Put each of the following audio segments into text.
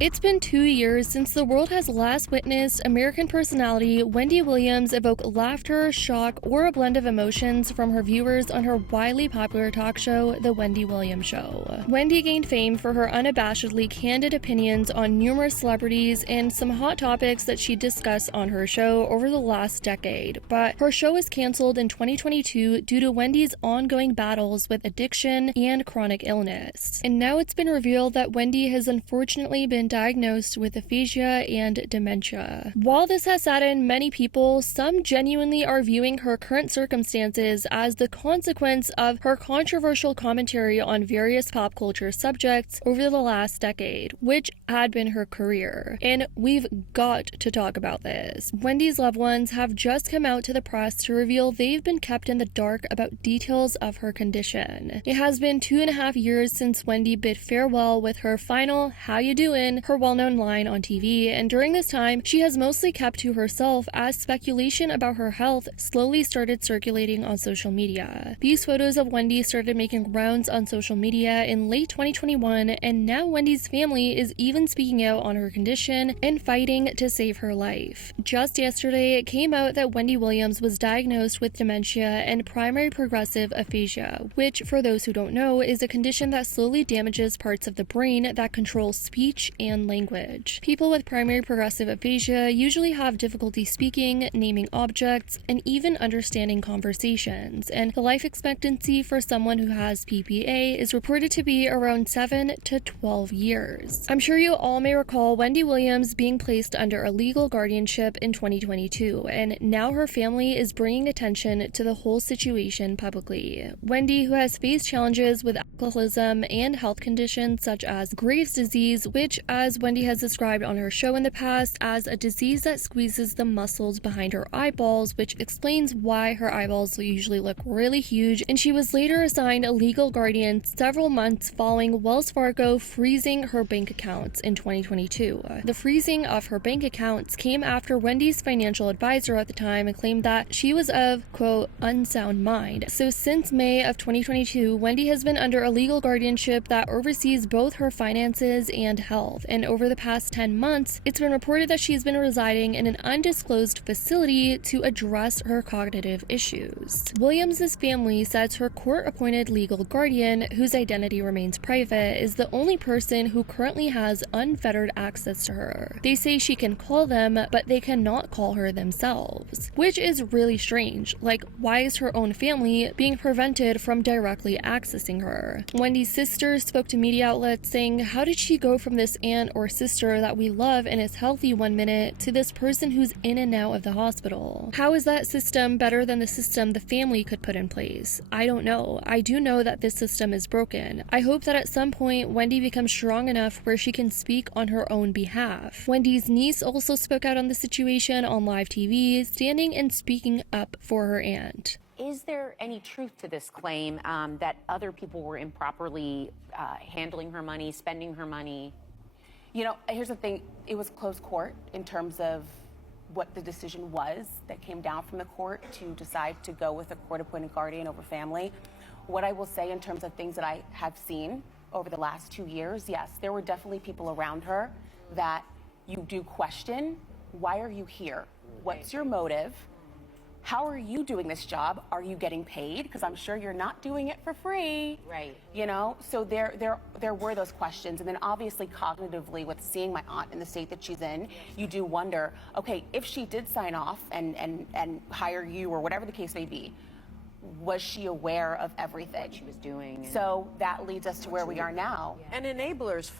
It's been 2 years since the world has last witnessed American personality Wendy Williams evoke laughter, shock, or a blend of emotions from her viewers on her widely popular talk show, The Wendy Williams Show. Wendy gained fame for her unabashedly candid opinions on numerous celebrities and some hot topics that she discussed on her show over the last decade, but her show was canceled in 2022 due to Wendy's ongoing battles with addiction and chronic illness. And now it's been revealed that Wendy has unfortunately been diagnosed with aphasia and dementia. While this has saddened many people, some genuinely are viewing her current circumstances as the consequence of her controversial commentary on various pop culture subjects over the last decade, which had been her career. And we've got to talk about this. Wendy's loved ones have just come out to the press to reveal they've been kept in the dark about details of her condition. It has been 2.5 years since Wendy bid farewell with her final "How you doin'?" her well-known line on TV, and during this time, she has mostly kept to herself as speculation about her health slowly started circulating on social media. These photos of Wendy started making rounds on social media in late 2021, and now Wendy's family is even speaking out on her condition and fighting to save her life. Just yesterday, it came out that Wendy Williams was diagnosed with dementia and primary progressive aphasia, which, for those who don't know, is a condition that slowly damages parts of the brain that control speech and language. People with primary progressive aphasia usually have difficulty speaking, naming objects, and even understanding conversations, and the life expectancy for someone who has PPA is reported to be around 7 to 12 years. I'm sure you all may recall Wendy Williams being placed under a legal guardianship in 2022, and now her family is bringing attention to the whole situation publicly. Wendy, who has faced challenges with alcoholism and health conditions such as Graves' disease, which, as Wendy has described on her show in the past, as a disease that squeezes the muscles behind her eyeballs, which explains why her eyeballs usually look really huge, and she was later assigned a legal guardian several months following Wells Fargo freezing her bank accounts in 2022. The freezing of her bank accounts came after Wendy's financial advisor at the time claimed that she was of, quote, unsound mind. So since May of 2022, Wendy has been under a legal guardianship that oversees both her finances and health, and over the past 10 months, it's been reported that she's been residing in an undisclosed facility to address her cognitive issues. Williams' family says her court-appointed legal guardian, whose identity remains private, is the only person who currently has unfettered access to her. They say she can call them, but they cannot call her themselves, which is really strange. Like, why is her own family being prevented from directly accessing her? Wendy's sister spoke to media outlets saying, how did she go from this aunt or sister that we love and is healthy one minute to this person who's in and out of the hospital? How is that system better than the system the family could put in place? I don't know. I do know that this system is broken. I hope that at some point Wendy becomes strong enough where she can speak on her own behalf. Wendy's niece also spoke out on the situation on live TV, standing and speaking up for her aunt. Is there any truth to this claim that other people were improperly handling her money, spending her money? You know, here's the thing. It was closed court in terms of what the decision was that came down from the court to decide to go with a court-appointed guardian over family. What I will say in terms of things that I have seen over the last 2 years, yes, there were definitely people around her that you do question, why are you here? What's your motive? How are you doing this job? Are you getting paid? Because I'm sure you're not doing it for free. Right. You know, so there were those questions. And then obviously cognitively with seeing my aunt in the state that she's in, you do wonder, okay, if she did sign off and hire you or whatever the case may be, was she aware of everything? What she was doing. So that leads us to where we are now. And enablers,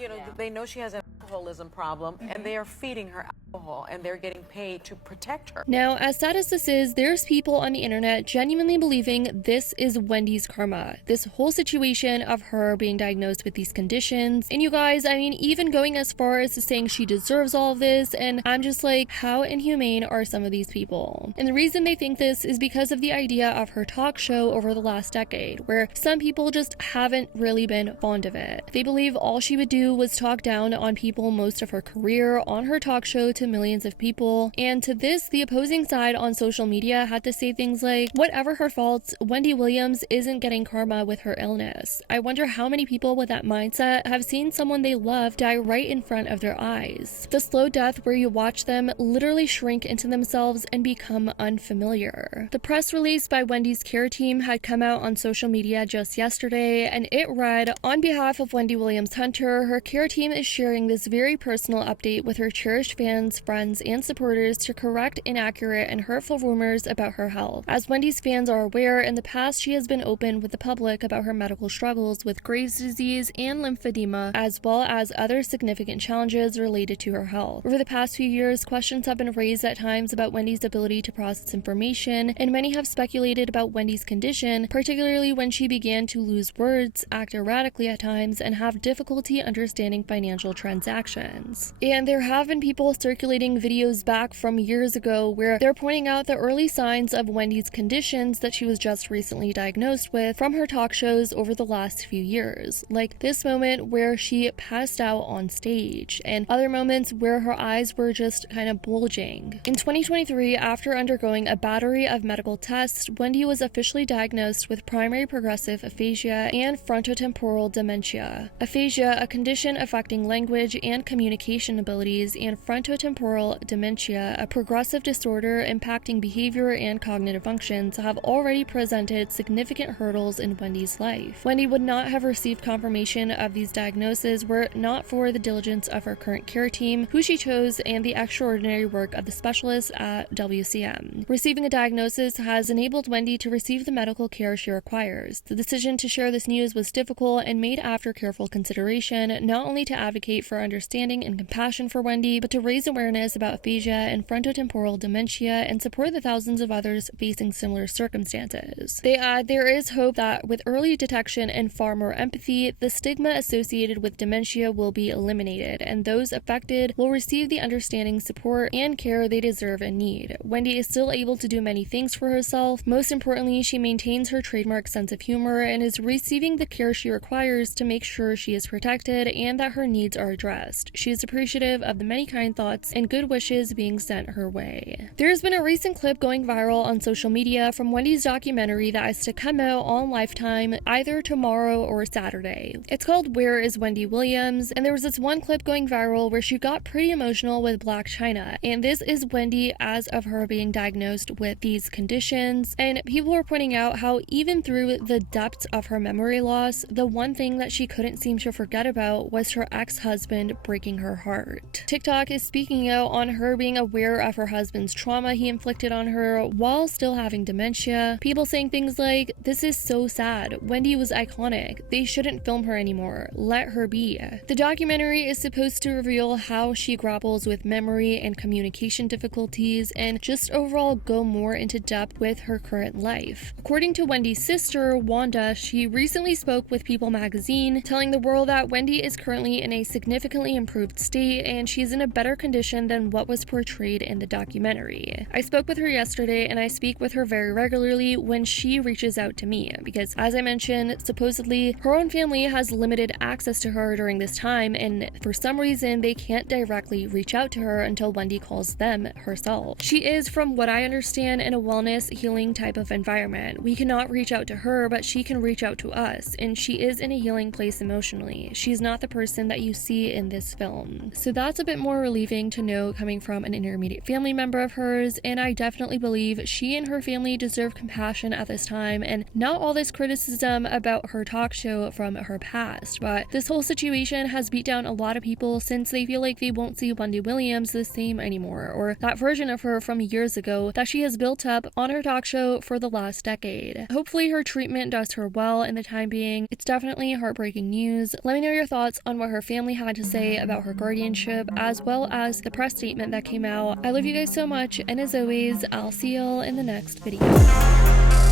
you know, Yeah. they know she has an alcoholism problem, and they are feeding her alcohol, and they're getting paid to protect her. Now, as sad as this is, there's people on the internet genuinely believing this is Wendy's karma. This whole situation of her being diagnosed with these conditions. And you guys, I mean, even going as far as to saying she deserves all of this, and I'm just like, how inhumane are some of these people? And the reason they think this is because of the idea of her talk show over the last decade, where some people just haven't really been fond of it. They believe all she would do was talk down on people most of her career on her talk show to to millions of people. And to this, the opposing side on social media had to say things like, whatever her faults, Wendy Williams isn't getting karma with her illness. I wonder how many people with that mindset have seen someone they love die right in front of their eyes. The slow death where you watch them literally shrink into themselves and become unfamiliar. The press release by Wendy's care team had come out on social media just yesterday, and it read, on behalf of Wendy Williams Hunter, her care team is sharing this very personal update with her cherished fans, friends, and supporters to correct inaccurate and hurtful rumors about her health. As Wendy's fans are aware, in the past she has been open with the public about her medical struggles with Graves' disease and lymphedema, as well as other significant challenges related to her health. Over the past few years, questions have been raised at times about Wendy's ability to process information, and many have speculated about Wendy's condition, particularly when she began to lose words, act erratically at times, and have difficulty understanding financial transactions. And there have been people circulating videos back from years ago where they're pointing out the early signs of Wendy's conditions that she was just recently diagnosed with from her talk shows over the last few years, like this moment where she passed out on stage, and other moments where her eyes were just kind of bulging. In 2023, after undergoing a battery of medical tests, Wendy was officially diagnosed with primary progressive aphasia and frontotemporal dementia. Aphasia, a condition affecting language and communication abilities, and frontotemporal dementia, a progressive disorder impacting behavior and cognitive functions, have already presented significant hurdles in Wendy's life. Wendy would not have received confirmation of these diagnoses were it not for the diligence of her current care team, who she chose, and the extraordinary work of the specialists at WCM. Receiving a diagnosis has enabled Wendy to receive the medical care she requires. The decision to share this news was difficult and made after careful consideration, not only to advocate for understanding and compassion for Wendy, but to raise awareness about aphasia and frontotemporal dementia and support the thousands of others facing similar circumstances. They add, there is hope that with early detection and far more empathy, the stigma associated with dementia will be eliminated, and those affected will receive the understanding, support, and care they deserve and need. Wendy is still able to do many things for herself. Most importantly, she maintains her trademark sense of humor and is receiving the care she requires to make sure she is protected and that her needs are addressed. She is appreciative of the many kind thoughts and good wishes being sent her way. There has been a recent clip going viral on social media from Wendy's documentary that is to come out on Lifetime either tomorrow or Saturday. It's called Where is Wendy Williams, and there was this one clip going viral where she got pretty emotional with Blac Chyna, and this is Wendy as of her being diagnosed with these conditions, and people were pointing out how even through the depths of her memory loss, the one thing that she couldn't seem to forget about was her ex-husband breaking her heart. TikTok is speaking out on her being aware of her husband's trauma he inflicted on her while still having dementia. People saying things like, this is so sad. Wendy was iconic. They shouldn't film her anymore. Let her be. The documentary is supposed to reveal how she grapples with memory and communication difficulties and just overall go more into depth with her current life. According to Wendy's sister, Wanda, she recently spoke with People magazine, telling the world that Wendy is currently in a significantly improved state and she's in a better condition than what was portrayed in the documentary. I spoke with her yesterday, and I speak with her very regularly when she reaches out to me because, as I mentioned, supposedly her own family has limited access to her during this time, and for some reason they can't directly reach out to her until Wendy calls them herself. She is, from what I understand, in a wellness healing type of environment. We cannot reach out to her, but she can reach out to us, and she is in a healing place emotionally. She's not the person that you see in this film. So that's a bit more relieving to know coming from an intermediate family member of hers, and I definitely believe she and her family deserve compassion at this time and not all this criticism about her talk show from her past. But this whole situation has beat down a lot of people since they feel like they won't see Wendy Williams the same anymore, or that version of her from years ago that she has built up on her talk show for the last decade. Hopefully her treatment does her well in the time being. It's definitely heartbreaking news. Let me know your thoughts on what her family had to say about her guardianship, as well as the press statement that came out. I love you guys so much, and as always, I'll see y'all in the next video.